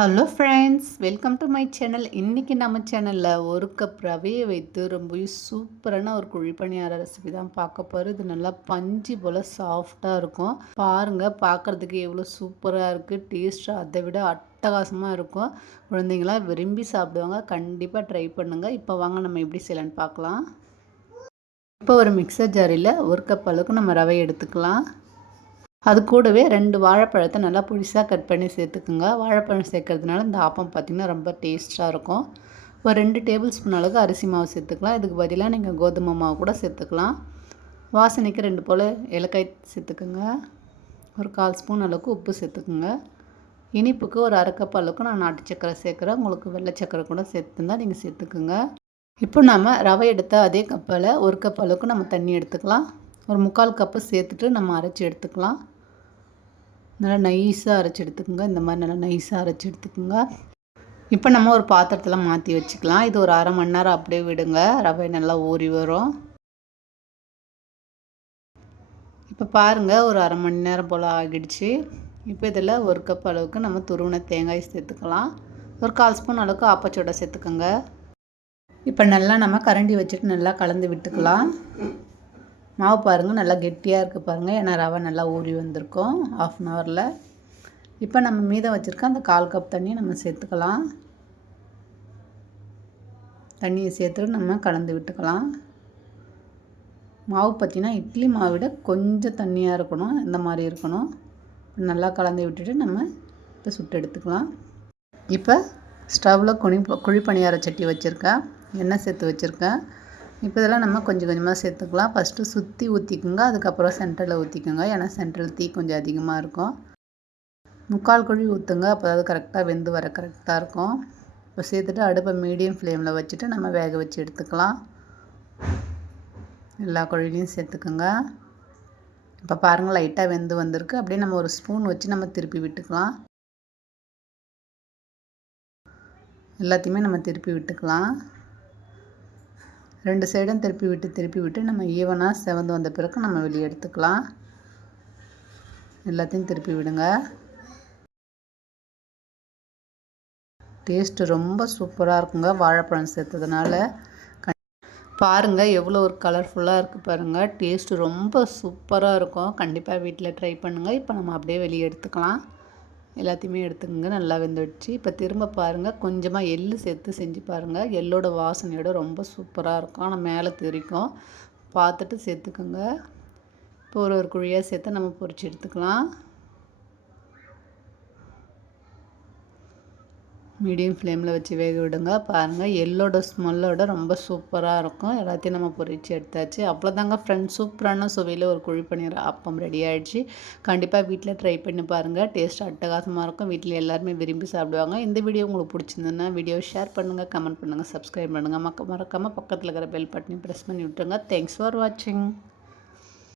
Hello friends, welcome to my channel. இன்றைக்கி நம்ம சேனலில் ஒரு கப் ரவையை வைத்து ரொம்பவே சூப்பரான ஒரு குழிப்பணியார ரெசிபி தான் பார்க்க போகிறோம். இது நல்லா பஞ்சு போல் சாஃப்டாக இருக்கும். பாருங்கள், பார்க்குறதுக்கு எவ்வளோ சூப்பராக இருக்குது. டேஸ்ட்டாக அதை விட அட்டகாசமாக இருக்கும். குழந்தைங்களாம் விரும்பி சாப்பிடுவாங்க. கண்டிப்பாக ட்ரை பண்ணுங்கள். இப்போ வாங்க நம்ம எப்படி செய்யலான்னு பார்க்கலாம். இப்போ ஒரு மிக்சர் ஜாரில் ஒரு கப் அளவுக்கு நம்ம ரவை எடுத்துக்கலாம். அது கூடவே 2 வாழைப்பழத்தை நல்லா பொடிசாக கட் பண்ணி சேர்த்துக்குங்க. வாழைப்பழம் சேர்க்கறதுனால இந்த ஆப்பம் பார்த்திங்கன்னா ரொம்ப டேஸ்ட்டாக இருக்கும். ஒரு 2 டேபிள் ஸ்பூன் அளவுக்கு அரிசி மாவு சேர்த்துக்கலாம். இதுக்கு பதிலாக நீங்கள் கோதுமை மாவு கூட சேர்த்துக்கலாம். வாசனைக்கு 2 போல் ஏலக்காய் சேர்த்துக்குங்க. ஒரு 1/4 ஸ்பூன் அளவுக்கு உப்பு சேர்த்துக்குங்க. இனிப்புக்கு ஒரு 1/2 கப் அளவுக்கு நான் நாட்டு சக்கரை சேர்க்குறேன். உங்களுக்கு வெள்ளை சக்கரை கூட சேர்த்துருந்தால் நீங்கள் சேர்த்துக்குங்க. இப்போ நம்ம ரவை எடுத்த அதே கப்பில் 1 கப் அளவுக்கு நம்ம தண்ணி எடுத்துக்கலாம். ஒரு 3/4 கப்பு சேர்த்துட்டு நம்ம அரைச்சி எடுத்துக்கலாம். நல்லா நைஸாக அரைச்சி எடுத்துக்கோங்க. இந்த மாதிரி நல்லா நைஸாக அரைச்சி எடுத்துக்கோங்க. இப்போ நம்ம ஒரு பாத்திரத்தில் மாற்றி வச்சுக்கலாம். இது ஒரு 1/2 மணி நேரம் அப்படியே விடுங்க. ரவை நல்லா ஊறி வரும். இப்போ பாருங்கள், ஒரு 1/2 மணி நேரம் போல் ஆகிடுச்சு. இப்போ இதில் 1 கப் அளவுக்கு நம்ம துருவின தேங்காய் சேர்த்துக்கலாம். ஒரு 1/4 ஸ்பூன் அளவுக்கு ஆப்பச்சோடா சேர்த்துக்கோங்க. இப்போ நல்லா நம்ம கரண்டி வச்சுட்டு நல்லா கலந்து விட்டுக்கலாம். மாவு பாருங்கள், நல்லா கெட்டியாக இருக்குது பாருங்கள். ஏன்னா ரவை நல்லா ஊறி வந்திருக்கும் 1/2 அன் ஹவரில். இப்போ நம்ம மீதம் வச்சுருக்க அந்த 1/4 கப் தண்ணியை நம்ம சேர்த்துக்கலாம். தண்ணியை சேர்த்துட்டு நம்ம கலந்து விட்டுக்கலாம். மாவு பார்த்திங்கன்னா இட்லி மாவை விட கொஞ்சம் தண்ணியாக இருக்கணும். இந்த மாதிரி இருக்கணும். நல்லா கலந்து விட்டுட்டு நம்ம இப்போ சுட்டு எடுத்துக்கலாம். இப்போ ஸ்டவ்வில் குழிப்பணியார சட்டி வச்சுருக்கேன். எண்ணெய் சேர்த்து வச்சுருக்கேன். இப்போ இதெல்லாம் நம்ம கொஞ்சம் கொஞ்சமாக சேர்த்துக்கலாம். ஃபஸ்ட்டு சுற்றி ஊற்றிக்குங்க. அதுக்கப்புறம் சென்டரில் ஊற்றிக்குங்க. ஏன்னா சென்டரில் தீ கொஞ்சம் அதிகமாக இருக்கும். 3/4 குழி ஊற்றுங்க. அப்போ அது கரெக்டாக வெந்து வர கரெக்டாக இருக்கும். இப்போ சேர்த்துட்டு அடுப்பை மீடியம் ஃப்ளேமில் வச்சுட்டு நம்ம வேக வச்சு எடுத்துக்கலாம். எல்லா குழிலையும் சேர்த்துக்குங்க. இப்போ பாருங்கள், லைட்டாக வெந்து வந்திருக்கு. அப்படியே நம்ம ஒரு ஸ்பூன் வச்சு நம்ம திருப்பி விட்டுக்கலாம். எல்லாத்தையுமே நம்ம திருப்பி விட்டுக்கலாம். 2 சைடும் திருப்பி விட்டு நம்ம ஈவனாக செவந்து வந்த பிறகு நம்ம வெளியே எடுத்துக்கலாம். எல்லாத்தையும் திருப்பி விடுங்க. டேஸ்ட்டு ரொம்ப சூப்பராக இருக்குங்க வாழைப்பழம் சேர்த்ததுனால. பாருங்கள், எவ்வளோ ஒரு கலர்ஃபுல்லாக இருக்குது பாருங்கள். டேஸ்ட்டு ரொம்ப சூப்பராக இருக்கும். கண்டிப்பாக வீட்டில் ட்ரை பண்ணுங்கள். இப்போ நம்ம அப்படியே வெளியே எடுத்துக்கலாம். எல்லாத்தையுமே எடுத்துக்கோங்க. நல்லா வெந்துடுச்சு. இப்போ திரும்ப பாருங்கள், கொஞ்சமாக எள்ளு சேர்த்து செஞ்சு பாருங்கள். எள்ளோட வாசனையோட ரொம்ப சூப்பராக இருக்கும். ஆனால் மேலே தெரிக்கும். பார்த்துட்டு சேர்த்துக்கோங்க. இப்போ ஒரு குழியாக சேர்த்து நம்ம பொரிச்சு எடுத்துக்கலாம். மீடியம் ஃப்ளேமில் வச்சு வேக விடுங்க. பாருங்கள், எள்ளோட ஸ்மெல்லோட ரொம்ப சூப்பராக இருக்கும். எல்லாத்தையும் நம்ம பொரிச்சு எடுத்தாச்சு. அவ்வளோதாங்க ஃப்ரெண்ட்ஸ், சூப்பரான சுவையில் ஒரு குழிப்பணியார அப்பம் ரெடி ஆகிடுச்சு. கண்டிப்பாக வீட்டில் ட்ரை பண்ணி பாருங்கள். டேஸ்ட் அட்டகாசமாக இருக்கும். வீட்டில் எல்லாருமே விரும்பி சாப்பிடுவாங்க. இந்த வீடியோ உங்களுக்கு பிடிச்சிருந்ததுன்னா வீடியோ ஷேர் பண்ணுங்கள், கமெண்ட் பண்ணுங்கள், சப்ஸ்கிரைப் பண்ணுங்கள். மறக்காமல் பக்கத்தில் இருக்கிற பெல் பட்டனையும் ப்ரெஸ் பண்ணி விட்டுருங்க. தேங்க்ஸ் ஃபார் வாட்சிங்.